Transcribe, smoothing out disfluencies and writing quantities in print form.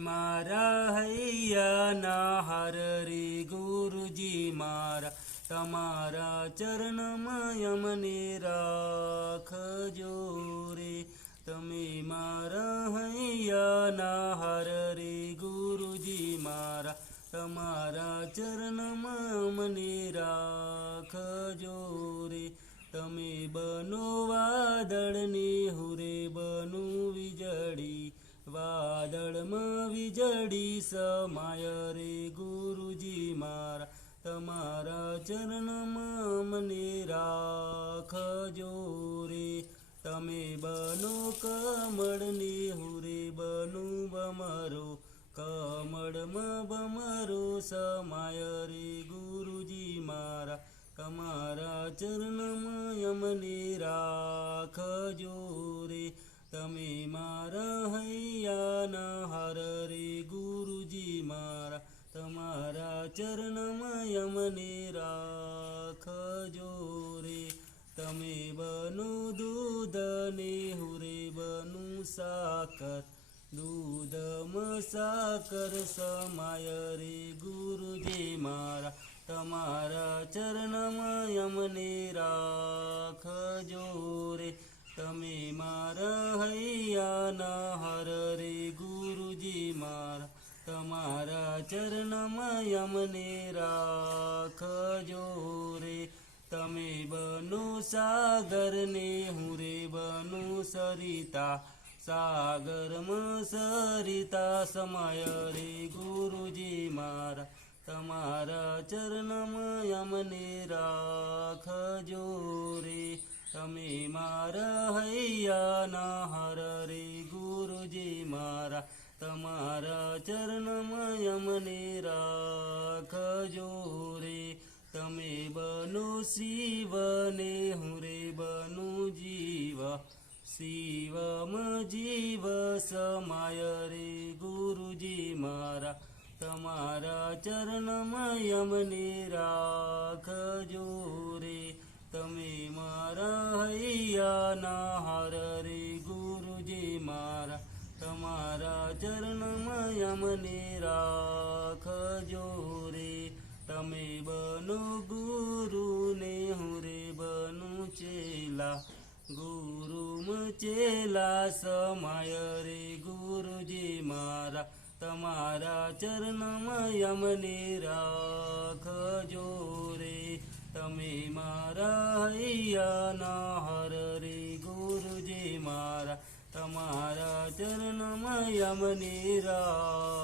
मारा हैयाना हार रे गुरुजी मारा तमारा चरणમાં યમને રાખજો રે તમે મારા હૈયાના હાર રે ગુરુજી મારા તમારા ચરણમાં મને રાખજો રે તમે બનો વાદળને હુરે બનો વીજળી વાદળમાં વીજળી સમાય રે ગુરુજી મારા તમારા ચરણમાં મને રાખજો રે તમે બનો કમળને હુરે બનો બમરો કમળમાં બમરો સમાય રે ગુરુજી મારા તમારા ચરણમાં મને રાખજો રે તમે મારા હૈયાના હાર રે ગુરુજી મારા તમારા ચરણમાં મને રાખજો રે તમે બનો દૂધને હુરે બનો સાકર દૂધમાં સાકર સમાય રે ગુરુજી મારા તમારા ચરણમાં મને રાખજો રે તમે મારા હૈયાના હાર રે ગુરુજી મારા તમારા ચરણમાં મને રાખજો રે તમે બનો સાગરને હુરે બનો સરિતા સાગરમાં સરિતા સમાય રે ગુરુજી મારા તમારા ચરણમાં મને રાખજો રે તમે મારા હૈયાના હાર રે ગુરુજી મારા તમારા ચરણમાં મને રાખજો રે તમે બનો શિવને હુરે બનો જીવ શિવમાં જીવ સમાય રે ગુરુજી મારા તમારા ચરણમાં મને રાખજો રે તમે મારા હૈયાના હાર રે ગુરુજી મારા તમારા ચરણમાં મને રાખજો રે તમે બનો ગુરુને હુરે બનો ચેલા ગુરુમાં ચેલા સમાય રે ગુરુજી મારા તમારા ચરણમાં મને રાખજો રે તમે મારા હૈયાના હાર રે ગુરુજી મારા તમારા ચરણમાં મને રાખજો